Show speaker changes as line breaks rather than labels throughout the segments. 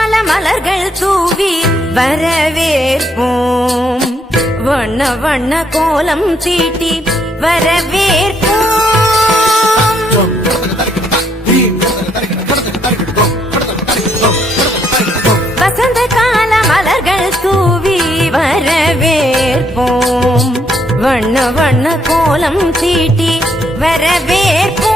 மால மலர்கள் தூவி வரவேற்போம். வண்ண வண்ண கோலம் தீட்டி வரவேற்போம். வசந்த கால மலர்கள் தூவி வரவேற்போம். வண்ண வண்ண கோலம் தீட்டி வரவேற்போம்.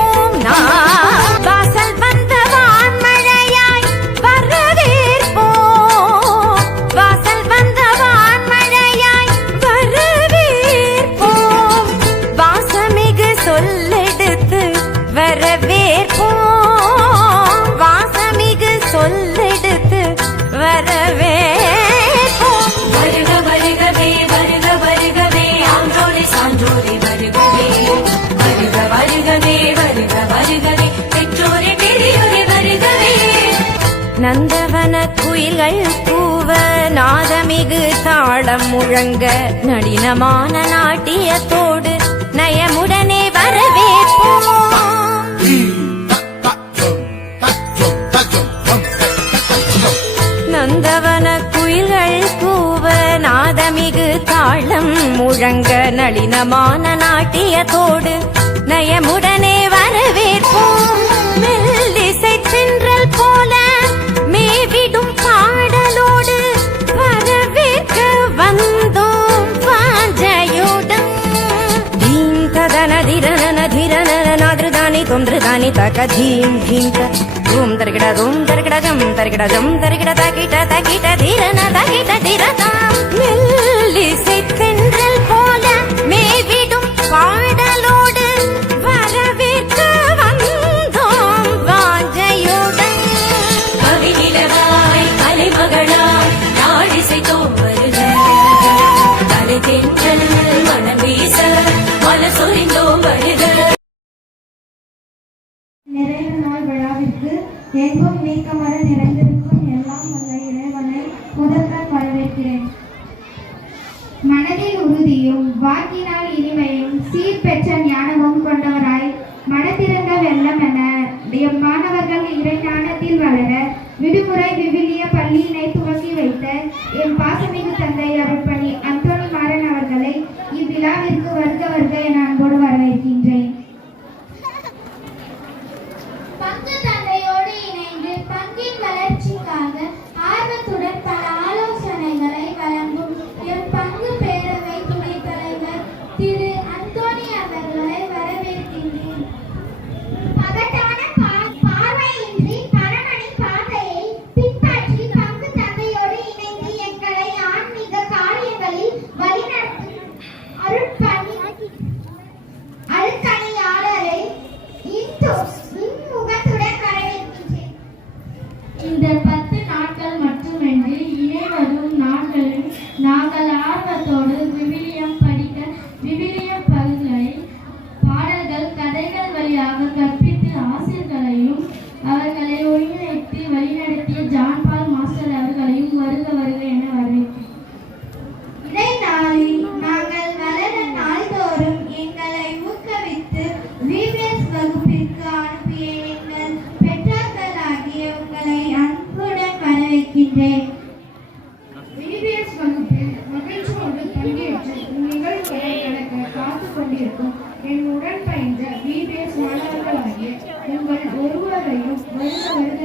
நந்தவன குயில்கள் கூவ நாதமிகு தாளம் முழங்க நளினமான நாட்டியத்தோடு நயமுடனே வரவேற்போம். நந்தவன குயில்கள் கூவ நாதமிகு தாளம் முழங்க நளினமான நாட்டியத்தோடு తొందరగాని తాక ధీం ధీంక. రూం దరగడ
రూం దరగడ జం దరగడ జం దరగడ తాకిట తాకిట ధీరన తాకిట ధీరత. మెల్లి
நிறைவு நாள் விழாவிற்கு எங்கும் நீக்கமர நிறைந்திருக்கும் எல்லாம் வல்ல இறைவனை முதல்வர் வரவேற்கிறேன். மனதில் உறுதியும் வாக்கினால் இனிமையும் சீர்பெற்ற ஞானமும் கொண்டவராய் மனதிறந்த வெள்ளம் என எம் மாணவர்கள் இறைஞானத்தில் வளர விடுமுறை விவிலிய பள்ளியினை துவக்கி வைத்த எம் பாசமிகு தந்தை அருட்பணி அந்தோணி மாறன் அவர்களை இவ்விழாவிற்கு வருக வருக என வரவேற்கின்றேன்
விபிஎஸ்
வகுப்பில் மகிழ்ச்சியோடு பங்கேற்று நிகழ்வுகளை நடக்க காத்து கொண்டிருக்கும் என் உடன் பயின்ற பிபிஎஸ் மாணவர்களாகிய உங்கள் ஒருவரையும் வருக வருக